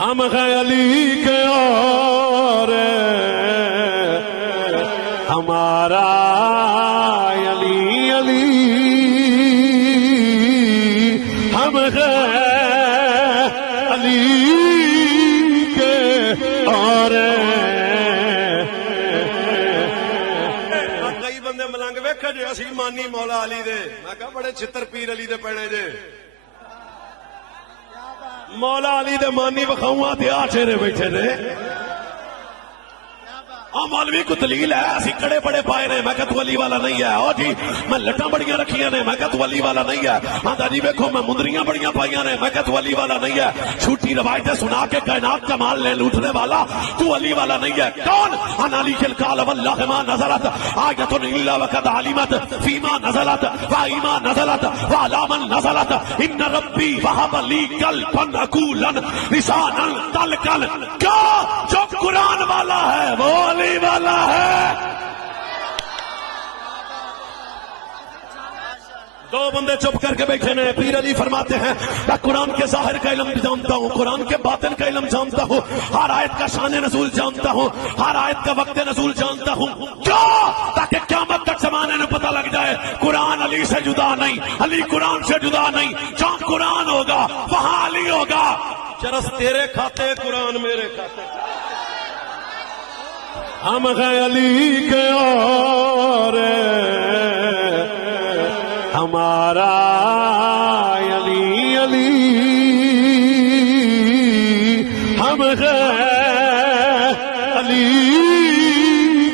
ہم ہیں علی کے اور ہمارا علی علی، ہم ہیں علی کے اور کئی بندے ملنگ ویکھے جے اسی مانی مولا علی دے، میں کہا بڑے چھتر پیر علی دے پینے جے، مولا علی دے مانی بخواؤں تے آ چہرے بیٹھے نے، مولوی کو دلیل ہے اسی کڑے بڑے پائے نے، میں کہا تو علی والا نہیں ہے، او جی میں لٹاں بڑیاں رکھیاں نے، میں کہا تو علی والا نہیں ہے، ہاں جی ویکھو میں مندریاں بڑیاں پائیاں نے، میں کہا تو علی والا نہیں ہے، جھوٹی روایتیں سنا کے کائنات کا مال لے لوٹنے والا تو علی والا نہیں ہے، کون؟ ان علی القال واللہ ما نزلت آیت الا وقد علمت فیما نزلت وایما نزلت وعلی من نزلت ان ربی وہب لی قلبا عقولا لسانا تلقا، کیا جو قرآن والا ہے وہ علی والا ہے۔ دو بندے چپ کر کے بیٹھے نے، پیر علی فرماتے ہیں میں قرآن کے ظاہر کا علم بھی جانتا ہوں، قرآن کے باطن کا علم جانتا ہوں، ہر آیت کا شان نزول جانتا ہوں، ہر آیت کا وقت نزول جانتا ہوں، کیوں؟ تاکہ قیامت تک زمانے میں پتہ لگ جائے قرآن علی سے جدا نہیں، علی قرآن سے جدا نہیں، جہاں قرآن ہوگا وہاں علی ہوگا، چرس تیرے کھاتے قرآن میرے کھاتے، ہم ہیں علی کے اور ہمارا علی علی، ہم ہیں علی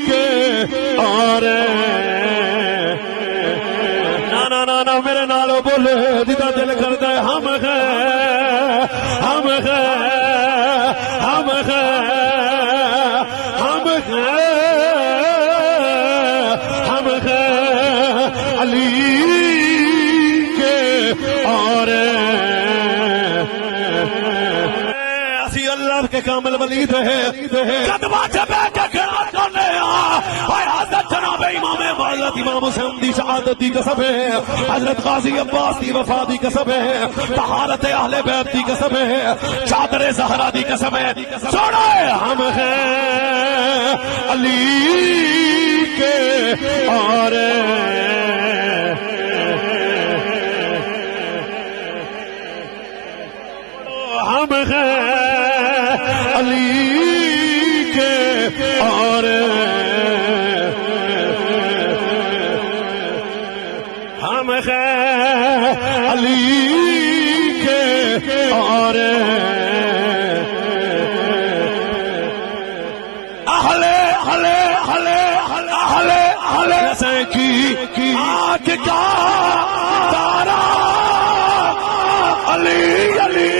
کے اور نا میرے نالو بولے جدا دل کرتا ہے، ہم ہیں ہم ہیں ہم ہیں ہم ہیں علی کے اور اسی اللہ کے کامل ولید ہے، قدمہ جبے کے کھڑا کرنے آئے حضرت جناب امام حضرت امام حسین دی شہادت دی قسم ہے، حضرت غازی عباس دی وفا دی قسم ہے، طہارت اہل بیت دی قسم ہے، چادر زہرا دی قسم ہے، سوڑے ہم ہیں علی کے اور ہم ہیں علی کے اور ہم ہیں علی کے اور کی آگ کا تارا علی علی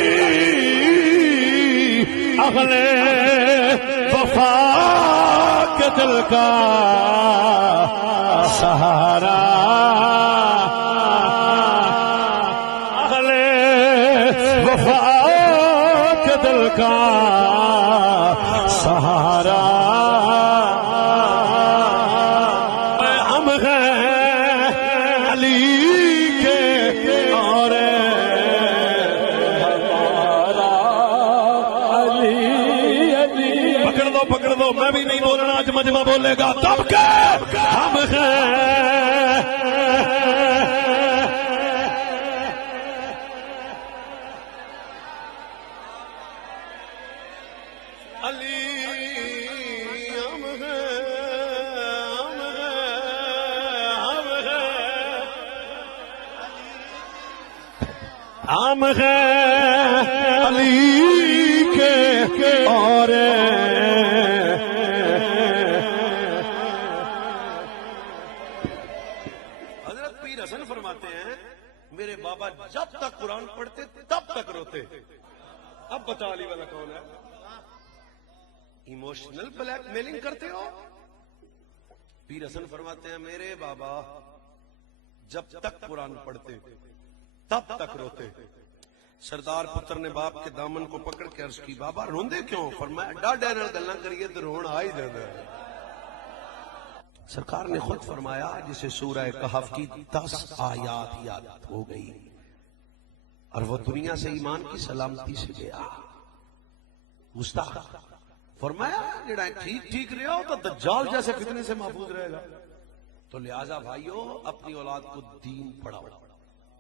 اہل وفا کے دل کا سہارا، اہل وفا کے دل کا سہارا، پکڑ دو میں بھی نہیں بولنا، آج مجمع بولے گا تب کہ ہم ہیں علی، ہم ہیں ہم ہیں علی کے اور حضرت پیر حسن فرماتے ہیں میرے بابا جب تک قرآن پڑھتے تب تک روتے، اب بتا علی والا کون ہے؟ ایموشنل بلیک میلنگ کرتے ہو؟ پیر حسن فرماتے ہیں میرے بابا جب تک قرآن پڑھتے تب تک روتے، سردار پتر نے باپ کے دامن کو پکڑ کے عرض کی بابا روندے کیوں؟ فرمایا ڈاڈے نال گلاں کریے تو رون آ ہی جاندا ہے۔ سرکار نے خود فرمایا جسے سورہ کہف کی 10 آیات یاد ہو گئی اور وہ دنیا سے ایمان کی سلامتی سے گیا، گستاخ. فرمایا جڑا ٹھیک ٹھیک رہے ہو تو دجال جیسے فتنے سے محفوظ رہے گا. تو لہذا بھائیو اپنی اولاد کو دین پڑھاؤ.